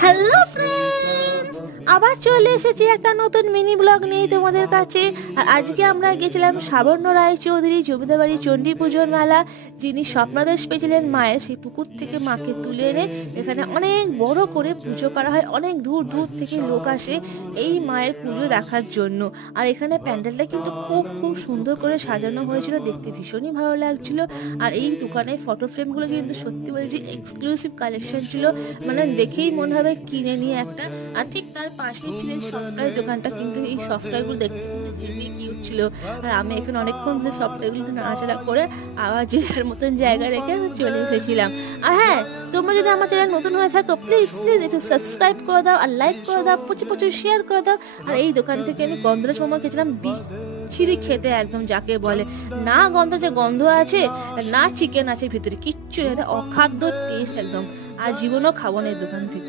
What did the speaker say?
Hello friends, আবার চলে এসেছি একটা নতুন মিনি ব্লগ নিয়ে তোমাদের কাছে। আর আজকে আমরা গেছিলাম সাবর্ণ রায়চৌধুরী জমিদার বাড়ি চণ্ডী পুজোর মেলা। যিনি স্বপ্নাদেশ পেয়েছিলেন মায়ের, সেই পুকুর থেকে মাকে তুলে এনে এখানে অনেক বড় করে পুজো করা হয়। অনেক দূর দূর থেকে লোক আসে এই মায়ের পুজো দেখার জন্য। আর এখানে প্যান্ডেলটা কিন্তু খুব খুব সুন্দর করে সাজানো হয়েছিল, দেখতে ভীষণই ভালো লাগছিল। আর এই দোকানের ফটো ফ্রেমগুলো কিন্তু সত্যি বলছি এক্সক্লুসিভ কালেকশন ছিল, মানে দেখেই মনে হবে কিনে নিয়ে একটা। আর ঠিক তার পাশেই ছিল এই সফটওয়্যার দোকানটা, কিন্তু এই সফটওয়্যারগুলো দেখতে কিন্তু হেভি কিউট ছিল। আর আমি এখানে অনেকক্ষণ ধরে সফটওয়্যারগুলো নাড়াচাড়া করে আবার যে মতন জায়গা রেখে চলে এসেছিলাম। আর হ্যাঁ, তোমরা যদি আমার চ্যানেল নতুন হয়ে থাকো প্লিজ প্লিজ একটু সাবস্ক্রাইব করে দাও আর লাইক করে দাও, প্রচুর প্রচুর শেয়ার করে দাও। আর এই দোকান থেকে আমি গন্ধরাজ মোমো খেয়েছিলাম, ছিঁড়ি খেতে একদম যাকে বলে, না গন্ধরাজের গন্ধ আছে না চিকেন আছে ভিতরে, কিচ্ছু নেই, অখাদ্য টেস্ট একদম। আর জীবনেও খাবো না এই দোকান থেকে।